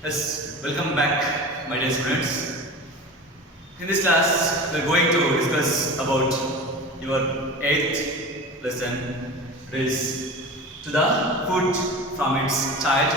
Yes, welcome back, my dear students. In this class, we are going to discuss about your eighth lesson. It is to the food from its child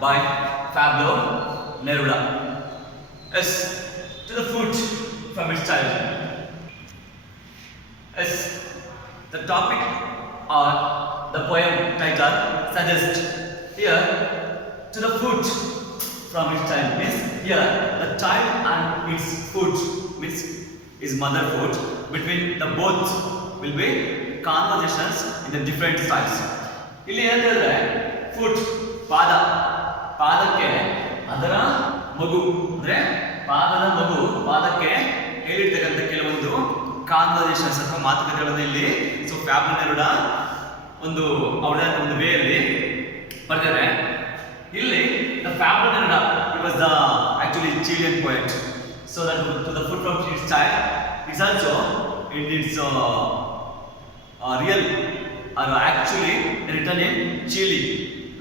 by Pablo Neruda. Yes, to the food from its child. Yes, the topic or the poem title suggests here to the food from its child means here the child and its food means his mother food between the both will be conversations in the different styles. ಇಲ್ಲಿ ಹೇಳಿದ್ರೆ ಫುಡ್ ಪಾದಕ್ಕೆ ಅದರ ಮಗು ಅಂದ್ರೆ ಪಾದಕ್ಕೆ ಹೇಳಿರ್ತಕ್ಕಂಥ ಕೆಲವೊಂದು ಕಾನ್ವರ್ಸೇಷನ್ಸ್ ಅಥವಾ ಮಾತುಕತೆಗಳನ್ನು ಇಲ್ಲಿ ಸೊ ಫ್ಯಾಬ್ಲೋ ನೆರುಡಾ ಒಂದು ಅವರ ಒಂದು ವೇಯಲ್ಲಿ ಬರ್ತಾರೆ. ಇಲ್ಲಿ the Pablo Neruda he was the actually Chilean poet, so that to the foot from its child is also in its real or actually written in Chile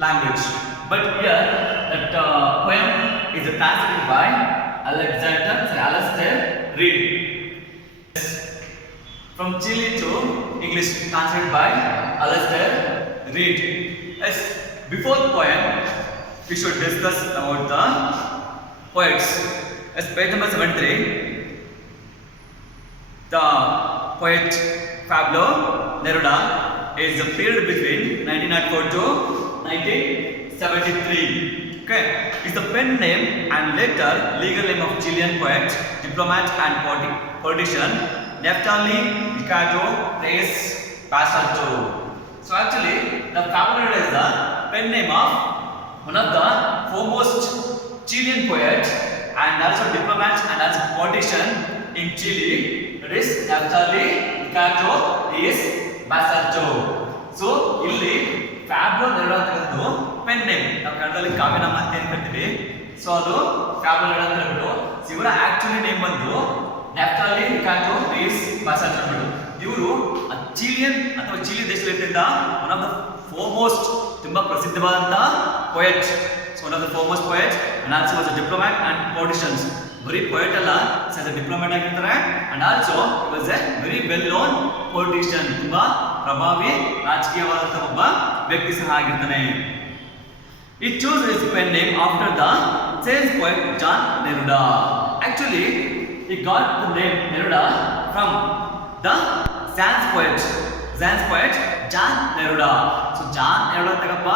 language, but here that poem is translated by Alastair Reed. From Chile to English, translated by Alastair Reed. Yes, before the poem, we should discuss about the poets. As page number 73, the poet Pablo Neruda is the period between 1904 to 1973. Okay, is the pen name and later legal name of Chilean poet, diplomat and politician Neftali Ricardo Reyes Basalto. So actually, the Pablo Neruda is the pen name of one of the foremost Chilean poet and also diplomat and also politician in Chile. That is Neftali Ricardo Reyes Basalto. So ಇಲ್ಲಿ ಫ್ಯಾಬ್ಲೋ ನೆರುಡಾ ಅಂತಕ್ಕಂಥದ್ದು pen name, ನಾವು ಕನ್ನಡದಲ್ಲಿ ಕಾವ್ಯನಾಮ ಅಂತ ಏನು ಕರಿತೀವಿ. ಸೊ ಅದು ಫ್ಯಾಬ್ಲೋ ನೆರುಡಾ ಅಂತ ಹೇಳ್ಬಿಟ್ಟು ಇವರ ಆಕ್ಚುಲಿ ನೇಮ್ ಬಂದು ನೆಫ್ಟಾಲಿ ರಿಕಾರ್ಡೋ ರೇಸ್ ಬಾಸಾಲ್ಟೋ ಅಂದ್ಬಿಟ್ಟು ಇವರು ಚಿಲಿಯನ್ ಅಥವಾ ಚಿಲಿ ದೇಶದಲ್ಲಿದ್ದ ಒನ್ ಆಫ್ ದ ಫೋರ್ಮೋಸ್ಟ್ ತುಂಬಾ ಪ್ರಸಿದ್ಧವಾದಂತ poet. So one of the foremost poet and also was a diplomat and politicians. ಬರೀ ಪೊಯೆಟ್ ಅಲ್ಲ, ಆಸ್ ಅ ಡಿಪ್ಲೊಮ್ಯಾಟ್ ಆಗಿರ್ತಾರೆ and also was a very well known politician, ತುಂಬಾ ಪ್ರಭಾವಿ ರಾಜಕೀಯವಾದಂತ ಒಬ್ಬ ವ್ಯಕ್ತಿ ಸಹ ಆಗಿರ್ತಾನೆ. He chose his pen name after the same poet John Neruda. Actually, he got the name Neruda from the Zan's poet John Neruda. So John Neruda ತಗಪ್ಪ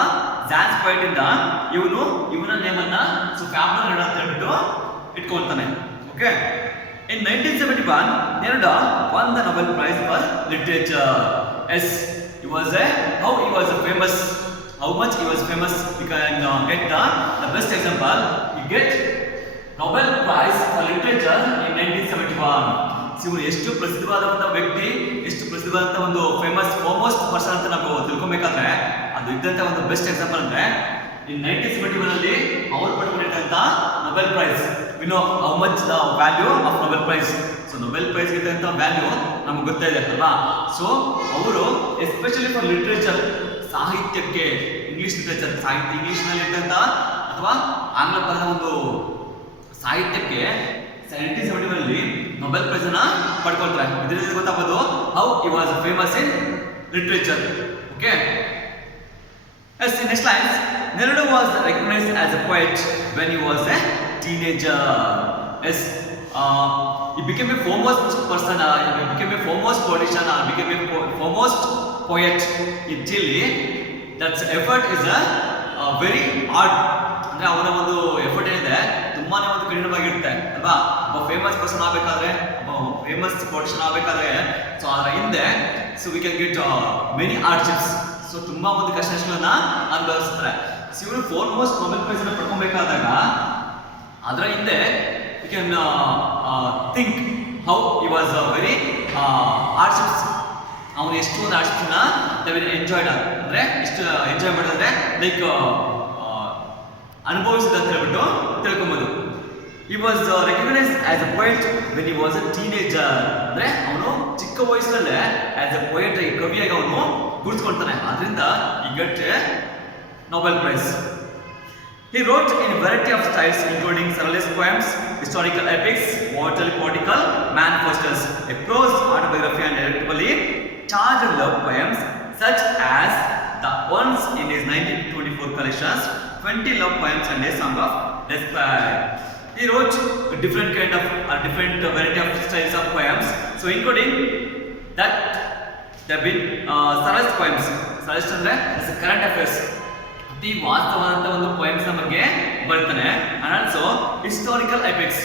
Zan's poet ಇಂದ ಇವನ ನೇಮ್ ಅನ್ನ ಸೊ ಫ್ಯಾಬ್ಲೋ ನೆರುಡಾ ಅಂತ ಹೇಳ್ಬಿಟ್ಟು ಇಟ್ಕೊಳ್ತಾನೆ. Okay, in 1971 Neruda won the Nobel Prize for Literature. Yes, he was famous. How much he was famous? We can get the best example. He get Nobel Prize for Literature in 1971. ಇವರು ಎಷ್ಟು ಪ್ರಸಿದ್ಧವಾದಂತಹ ವ್ಯಕ್ತಿ, ಎಷ್ಟು ಪ್ರಸಿದ್ಧವಾದಂತಹ ಒಂದು foremost person ಅಂತ ನಾವು ತಿಳ್ಕೊಬೇಕಾದ್ರೆ ಅದು ಇದ್ದಂತ ಒಂದು ಬೆಸ್ಟ್ ಎಕ್ಸಾಂಪಲ್ ಅಂದ್ರೆ in 1971 ಅಲ್ಲಿ ಅವರು ಪಡ್ಕೊಂಡಿರ್ತಕ್ಕಂಥ Nobel prize. We know how much the value of Nobel prize. So Nobel prize ಇದ್ದಂತ ವ್ಯಾಲ್ಯೂ ನಮ್ಗೆ ಗೊತ್ತಾ ಇದೆ ಅಲ್ವಾ. ಸೊ ಅವರು ಎಸ್ಪೆಷಲಿ ಫಾರ್ ಲಿಟ್ರೇಚರ್, ಸಾಹಿತ್ಯಕ್ಕೆ, ಇಂಗ್ಲಿಷ್ ಲಿಟ್ರೇಚರ್, ಸಾಹಿತ್ಯ ಇಂಗ್ಲಿಷ್ನಲ್ಲಿ ಇರ್ತಂತ ಅಥವಾ ಆಂಗ್ಲ ಪದದ ಒಂದು ಸಾಹಿತ್ಯಕ್ಕೆ 1971 ಅಲ್ಲಿ ನೊಬೆಲ್ ಪ್ರೈಸ್ ಅನ್ನ ಪಡ್ಕೊಳ್ತಾರೆ. ಇದರಿಂದ ಗೊತ್ತಾಗೋದು how he was famous in literature. Okay, yes, in next lines, Neruda was recognized as a poet when he was a teenager. Yes, he became a foremost person, he became a foremost politician, or became a foremost poet in Chile. That effort is a very hard. ಅಂದ್ರೆ ಅವನ ಒಂದು ಎಫರ್ಟ್ ಏನಿದೆ ತುಂಬಾನೇ ಒಂದು ಕಠಿಣವಾಗಿರುತ್ತೆ ಅಲ್ವಾ. ಒಬ್ಬ famous person ಆಗಬೇಕಾದ್ರೆ, ಒಬ್ಬ ಫೇಮಸ್ ಪೊಲಿಟಿಷಿಯನ್ ಆಗಬೇಕಾದ್ರೆ ಸೊ ಅದರ ಹಿಂದೆ so we can get many hardships. So ತುಂಬಾ ಒಂದು ಕಷ್ಟಗಳನ್ನ ಅನುಭವಿಸ್ತಾರೆ. ಸೊ ಇವರು ಫೋರ್ಮೋಸ್ಟ್ ನೊಬೆಲ್ ಪ್ರೈಸ್ ಅನ್ನು ಪಡ್ಕೊಬೇಕಾದಾಗ ಅದರ ಹಿಂದೆ you can think how he was very hardships. ಅವನು ಎಷ್ಟು ಒಂದು ಹಾರ್ಡ್ಶಿಪ್ಸ್ನ ಎಂಜಾಯ್ಡ್ ಅಂದ್ರೆ ಎಷ್ಟು ಎಂಜಾಯ್ ಮಾಡಿದ್ರೆ ಲೈಕ್ ಅನುಭವಿಸಿದ ಅಂತ ಹೇಳ್ಬಿಟ್ಟು ತಿಳ್ಕೊಬೋದು. He was recognized as a poet when he was a teenager. ಅಂದ್ರೆ ಅವನು ಚಿಕ್ಕ ವಯಸ್ಸಲ್ಲೇ ಆಸ್ ಎ ಪೊಯೆಟ್, ಕವಿಯಾಗಿ ಅವನು ಗುರುತಿಸ್ಕೊಳ್ತಾನೆ. ಅದರಿಂದ he got a Nobel Prize. He wrote in a variety of styles including surrealist poems, historical epics, morally political manifestos, a prose autobiography and erotically charged love poems such as the ones in his 1924 collections, 20 love poems and a song of despair. He wrote a different kind of different variety of styles of poems, so including that there have been surrealist poems. Surrealist ಅಂದ್ರೆ current affairs, ಅತಿ ವಾಸ್ತವವಾದಂಥ ಒಂದು poems ಬಗ್ಗೆ ಬರ್ತಾನೆ. And also historical epics,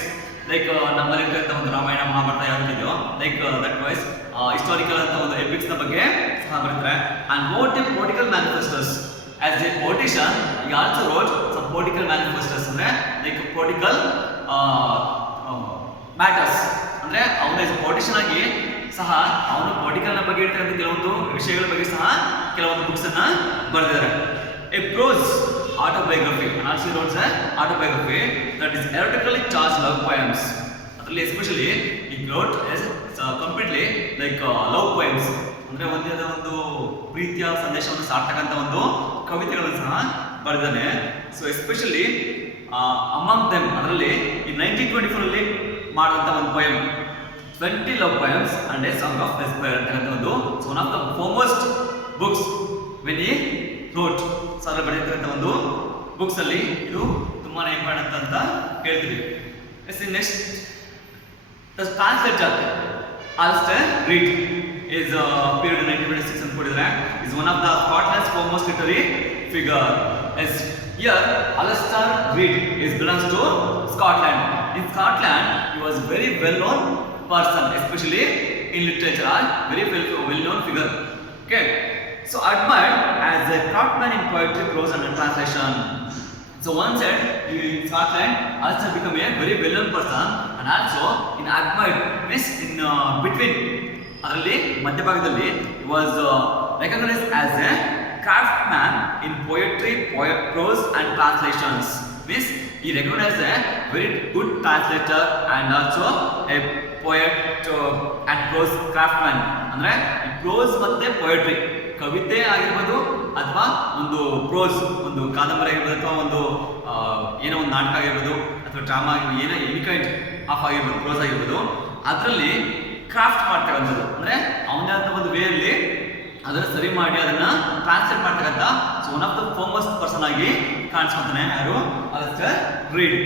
like ನಮ್ಮಲ್ಲಿ ಇರ್ತಕ್ಕಂಥ ಒಂದು ರಾಮಾಯಣ ಮಹಾಭಾರತ ಯಾವ್ದಿದೆಯೋ ಲೈಕ್ ದಟ್ ವೈಸ್ ಹಿಸ್ಟಾರಿಕಲ್ ಅಂತ ಒಂದು ಎಪಿಕ್ಸ್ ನ ಬಗ್ಗೆ ಸಹ ಬರ್ತಾರೆ. And wrote a political manifestos as a politician he also wrote some political manifestos ಅಂದ್ರೆ ಲೈಕ್ ಪೊಲಿಟಿಕಲ್ ಮ್ಯಾಟರ್ಸ್, ಅಂದ್ರೆ ಅವನ ಪೊಲಿಟಿಷಿಯನ್ ಆಗಿ ಸಹ ಅವನು ಪೊಲಿಟಿಕಲ್ ನ ಬಗ್ಗೆ ಇರ್ತಕ್ಕಂಥ ಕೆಲವೊಂದು ವಿಷಯಗಳ ಬಗ್ಗೆ ಸಹ ಕೆಲವೊಂದು ಬುಕ್ಸ್ ಅನ್ನ ಬರೆದಿದ್ದಾರೆ. A prose autobiography, and also he wrote an autobiography that is erotically charged love poems. Especially he wrote as completely like love poems. ಅಂದ್ರೆ ಒಂದೇ ಒಂದು ಪ್ರೀತಿಯ ಸಂದೇಶವನ್ನು ಸಾರ್ತಕ್ಕಂಥ ಒಂದು ಕವಿತೆಗಳನ್ನು ಸಹ ಬರೆದಾನೆ. ಸೊ ಎಸ್ಪೆಷಲಿ ಅಮಾಂಗ್ ದೆಮ್ ಅದರಲ್ಲಿ ಈ 1924 ಅಲ್ಲಿ ಮಾಡಿದಂಥ ಒಂದು ಪೋಯಮ್ 20 love poems and a song of despair ಅಂತಕ್ಕಂಥ ಒಂದು one of the foremost books when he wrote ಸಾಲ ಬರೆದಿರ್ತಕ್ಕಂಥ ಒಂದು ಬುಕ್ಸ್ ಅಲ್ಲಿ ಇದು ತುಂಬಾ ಇಂಪಾರ್ಟೆಂಟ್ ಅಂತ ಹೇಳ್ತೀವಿ. Next the translator Alastair Reid is period 1926 ಅಂತ ಕೊಡಿದ್ರೆ is one of the Scotland's foremost literary figure. As here Alistair Reid is belongs to Scotland. In Scotland he was very well known person, especially in literature, very well known figure. Okay, so admired as a craftsman in poetry, prose and translation. So one said in Scotland Alistair became a very well known person and also in admired means in between ಅದರಲ್ಲಿ ಮಧ್ಯಭಾಗದಲ್ಲಿ was recognized as a craftsman in poetry, prose and translations. Means he recognized a very good translator and also a poet and prose craftsman. ಅಂದ್ರೆ prose ಮತ್ತೆ poetry ಕವಿತೆ ಆಗಿರ್ಬೋದು ಅಥವಾ ಒಂದು ಪ್ರೋಸ್ ಒಂದು ಕಾದಂಬರಿ ಆಗಿರ್ಬೋದು ಅಥವಾ ಒಂದು ಏನೋ ಒಂದು ನಾಟಕ ಆಗಿರ್ಬೋದು ಅಥವಾ ಡ್ರಾಮಾ ಆಗಿರ್ಬೋದು ಏನೋ ಎನಿ ಕೈಂಡ್ ಆಫ್ ಆಗಿರ್ಬೋದು ಪ್ರೋಸ್ ಆಗಿರ್ಬೋದು ಅದರಲ್ಲಿ ಕ್ರಾಫ್ಟ್ ಮಾಡ್ತಕ್ಕಂಥದ್ದು ಅಂದ್ರೆ ಅವನೇ ಅಂತ ಒಂದು ವೇ ಅಲ್ಲಿ ಅದನ್ನ ಸರಿ ಮಾಡಿ ಅದನ್ನ ಟ್ರಾನ್ಸ್ಲೇಟ್ ಮಾಡ್ತಕ್ಕಂಥ one of the famous person ಆಗಿ ಕಾಣಿಸ್ಕೊತಾನೆ ಯಾರು Alastair read.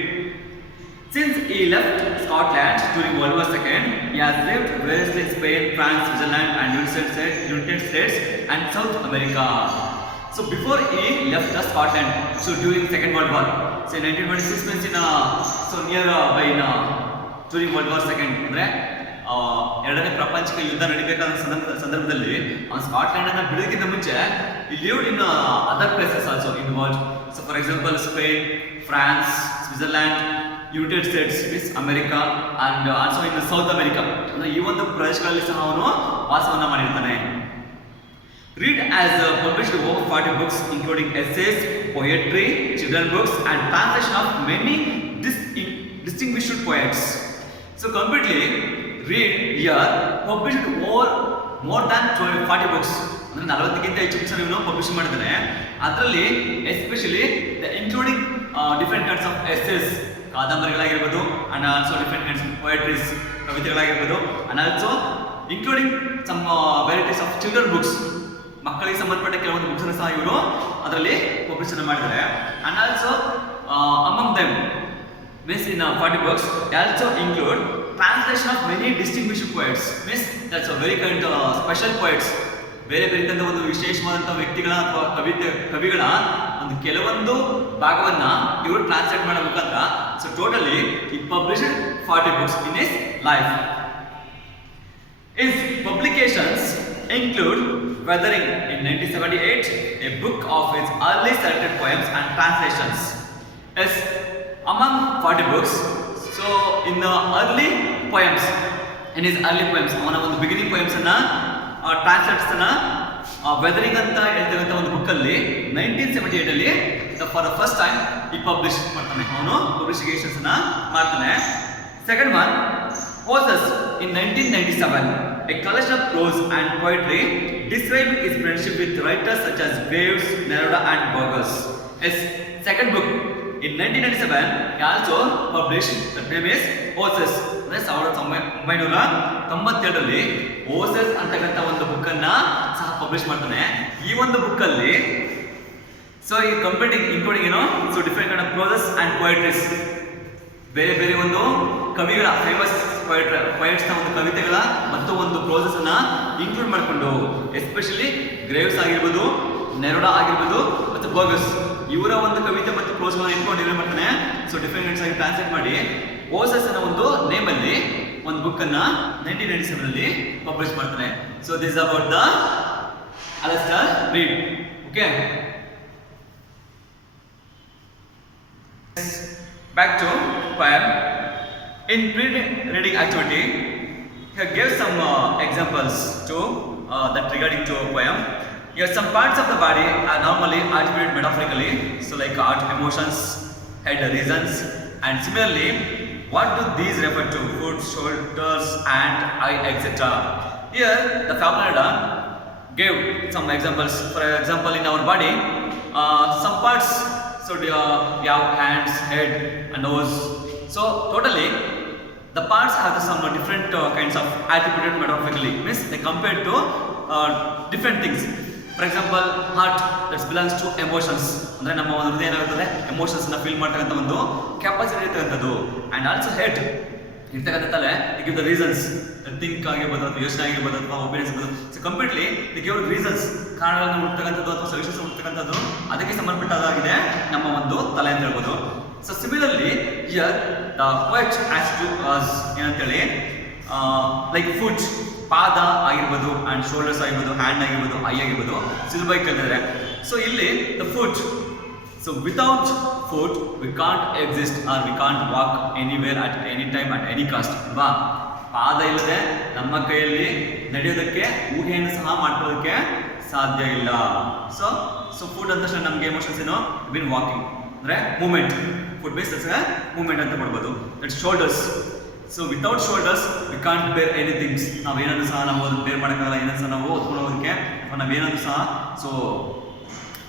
Since he left Scotland during World War II, he has lived variously in Spain, France, Switzerland and United States and South America. So before he left Scotland, so during Second World War, so 1926 means in so near by during World War II ಅಂದ್ರೆ ಎರಡನೇ ಪ್ರಪಂಚ ಯುದ್ಧ ನಡೀಬೇಕಾದ ಸಂದರ್ಭದಲ್ಲಿ ಅವನು ಸ್ಕಾಟ್ಲೆಂಡ್ ಅನ್ನ ಬಿಡೋದಕ್ಕಿಂತ ಮುಂಚೆ he lived in other places also in the world. So for example Spain, France, Switzerland, United States, America and also in South America. ಅಂದ್ರೆ ಈ ಒಂದು ಪ್ರದೇಶಗಳಲ್ಲಿ ಸಹ ಅವನು ವಾಸವನ್ನ ಮಾಡಿರ್ತಾನೆ. Reid has published over 40 books including essays, poetry, children books and translation of many distinguished poets. So completely Reid here published more than 40 books. ಅಂದ್ರೆ 40ಕ್ಕಿಂತ ಹೆಚ್ಚು ಬುಕ್ಸ್ ಇವನು ಪಬ್ಲಿಷ್ ಮಾಡಿದ್ದಾನೆ. ಅದರಲ್ಲಿ especially including different kinds of essays ಕಾದಂಬರಿಗಳಾಗಿರ್ಬೋದು and also different kinds of poetries ಕವಿತೆಗಳಾಗಿರ್ಬೋದು and also including some varieties of children books ಮಕ್ಕಳಿಗೆ ಸಂಬಂಧಪಟ್ಟ ಕೆಲವೊಂದು ಬುಕ್ಸ್ ಸಹ ಇವರು ಅದರಲ್ಲಿ ಪಬ್ಲಿಷ್ ಮಾಡಿದ್ದಾರೆ. And also among them means in 40 books they also include translation of many distinguished poets. Means that's a very kind of special poets, ಬೇರೆ ಬೇರೆ ತಂದ ಒಂದು ವಿಶೇಷವಾದಂಥ ವ್ಯಕ್ತಿಗಳ ಅಥವಾ ಕವಿಗಳ ಒಂದು ಕೆಲವೊಂದು ಭಾಗವನ್ನ ಇವರು ಟ್ರಾನ್ಸ್ಲೇಟ್ ಮಾಡೋ ಮುಖಾಂತರ so totally he published 40 books in his life. His publications include Weathering in 1978, a book of his early selected poems and translations. As among 40 books, so in the early poems, in his early poems, ಅವನ ಒಂದು beginning poems ಅನ್ನ ಟ್ರಾನ್ಸ್ಲೇಟ್ಸ್ ಅನ್ನ ವೆದರಿಂಗ್ ಅಂತ ಹೇಳ್ತಕ್ಕಂಥ ಒಂದು ಬುಕ್ ಅಲ್ಲಿ 1978 ಅಲ್ಲಿ for the first time ಈ ಪಬ್ಲಿಷ್ ಮಾಡ್ತಾನೆ, ಅವನು ಪಬ್ಲಿಷೇಷನ್ಸ್ ಅನ್ನ ಮಾಡ್ತಾನೆ. Second one Poses in 1997, a collection of prose and poetry describing his friendship with writers such as Graves, Neruda and Burgess. His second book In 1997, he also published, the name is Oasis. ಅಂದರೆ 1997ರಲ್ಲಿ ಓಸಸ್ ಅಂತಕ್ಕಂಥ ಒಂದು ಬುಕ್ಕನ್ನು ಸಹ ಪಬ್ಲಿಷ್ ಮಾಡ್ತಾನೆ. ಈ ಒಂದು ಬುಕ್ಕಲ್ಲಿ ಸೊ ಈ completing including so different kind of proses and poetries, ಬೇರೆ ಬೇರೆ ಒಂದು ಕವಿಗಳ ಫೇಮಸ್ ಪೊಯಟ್ಸ್ನ ಒಂದು ಕವಿತೆಗಳ ಮತ್ತು ಒಂದು ಪ್ರೋಸೆಸ್ಸನ್ನು ಇನ್ಕ್ಲೂಡ್ ಮಾಡಿಕೊಂಡು, ಎಸ್ಪೆಷಲಿ ಗ್ರೇವ್ಸ್ ಆಗಿರ್ಬೋದು, ನೆರೋಡಾ ಆಗಿರ್ಬೋದು ಮತ್ತು ಬರ್ಗಸ್ ಇವರ ಒಂದು ಕವಿತೆ ಮತ್ತು ಪ್ರೋಸ್ಗಳನ್ನ ಇಟ್ಕೊಂಡು ಏನು ಮಾಡ್ತಾನೆ, ಸೊ ಡಿಫ್ರೆಂಟ್ ಆಗಿ ಟ್ರಾನ್ಸ್ಲೇಟ್ ಮಾಡಿ ಓಸಸ್ ಅನ್ನೋ ಒಂದು ನೇಮಲ್ಲಿ ಒಂದು ಬುಕ್ಕನ್ನು 1997ರಲ್ಲಿ ಪಬ್ಲಿಷ್ ಮಾಡ್ತಾನೆ. So this about the Alastair Reid. Okay, back to poem. In pre-reading activity, he gave some examples to that regarding to a poem. Here, some parts of the body are normally attributed metaphorically, so like heart, emotions, head, reasons, and similarly, what do these refer to? Foot, shoulders, and eye, etc. Here, the Faulkner gave some examples. For example, in our body, some parts. So we have hands, head, and nose. So totally, the parts have some different kinds of attributed metaphorically. Means they compared to different things. For example, heart that belongs to emotions. ಅಂದರೆ ನಮ್ಮ ಒಂದು ಹೃದಯ ಏನಾಗುತ್ತದೆ, ಎಮೋಷನ್ಸ್ನ ಫೀಲ್ ಮಾಡ್ತಕ್ಕಂಥ ಒಂದು ಕೆಪಾಸಿಟಿ ಇರ್ತಕ್ಕಂಥದ್ದು. And also head ಇರ್ತಕ್ಕಂಥ ತಲೆ, the give the reasons, think ಆಗಿರ್ಬೋದು ಅಥವಾ ಯೋಚನೆ ಆಗಿರ್ಬೋದು ಅಥವಾ ಒಪಿನಿಯನ್ಸ್ ಇರ್ಬೋದು. So completely the give reasons, ಕಾರಣಗಳನ್ನು ಹುಡ್ತಕ್ಕಂಥದ್ದು ಅಥವಾ ಸೊಲ್ಯೂಷನ್ಸ್ ಹುಡ್ತಕ್ಕಂಥದ್ದು ಅದಕ್ಕೆ ಸಂಬಂಧಪಟ್ಟದಾಗಿದೆ ನಮ್ಮ ಒಂದು ತಲೆ ಅಂತ ಹೇಳ್ಬೋದು. So similarly here the poet has to us ಏನಂತೇಳಿ, ಲೈಕ್ ಫುಟ್ ಪಾದ ಆಗಿರ್ಬೋದು, ಆ್ಯಂಡ್ ಶೋಲ್ಡರ್ಸ್ ಆಗಿರ್ಬೋದು, ಹ್ಯಾಂಡ್ ಆಗಿರ್ಬೋದು, ಐ ಆಗಿರ್ಬೋದು, ಸುಲಭವಾಗಿ ಕೇಳ್ತಿದ್ದಾರೆ. ಸೊ ಇಲ್ಲಿ the foot, so without foot we can't exist or we can't walk anywhere at any time at any cost ಅಲ್ವಾ. ಪಾದ ಇಲ್ಲದೆ ನಮ್ಮ ಕೈಯಲ್ಲಿ ನಡೆಯೋದಕ್ಕೆ ಊಹೆಯನ್ನು ಸಹ ಮಾಡ್ಕೊಳ್ಳೋದಕ್ಕೆ ಸಾಧ್ಯ ಇಲ್ಲ. ಸೊ ಫುಡ್ ಅಂತ ತಕ್ಷಣ ನಮಗೆ ಎಮೋಷನ್ಸ್ ಏನೋ ಬಿನ್ ವಾಕಿಂಗ್ ಅಂದರೆ ಮೂಮೆಂಟ್, ಫುಡ್ ಬೇಸ್ ಮೂಮೆಂಟ್ ಅಂತ ಮಾಡ್ಬೋದು. That shoulders, so without shoulders we can't ಬೇರ್ ಎನಿಥಿಂಗ್ಸ್. ನಾವೇನಾದ್ರು ಸಹ ನಾವು ಅದನ್ನು ಬೇರ್ ಮಾಡೋಕ್ಕಾಗಲ್ಲ, ಏನಾದ್ರು ಸಹ ನಾವು ಓದ್ಕೊಂಡು ಹೋಗೋದಕ್ಕೆ ಅಥವಾ ನಾವೇನಾದ್ರು ಸಹ ಸೊ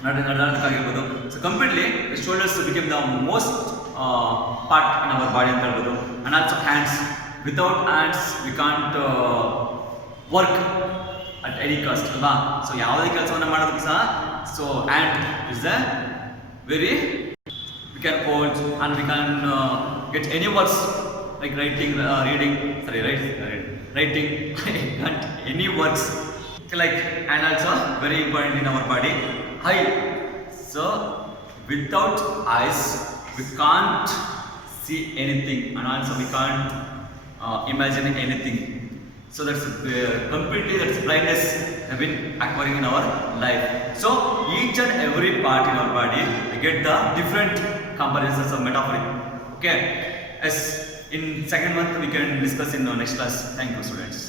ನಡೆದಾಡೋದಕ್ಕಾಗಿರ್ಬೋದು. So completely shoulders became the most part in our body ಅಂತ ಹೇಳ್ಬೋದು. And also hands, without hands we can't work at any cost ಅಲ್ವಾ. ಸೊ ಯಾವುದೇ ಕೆಲಸವನ್ನು ಮಾಡೋದಕ್ಕೆ ಸಹ so hand is a very we can hold and we can get any works like writing, reading, sorry, writing and any works like, and also very important in our body, eye. So without eyes we can't see anything, and also we can't imagine anything. So that's completely, that's blindness have been acquiring in our life. So each and every part in our body we get the different comparisons of metaphoric. Okay, as in second month we can discuss in our next class. Thank you, students.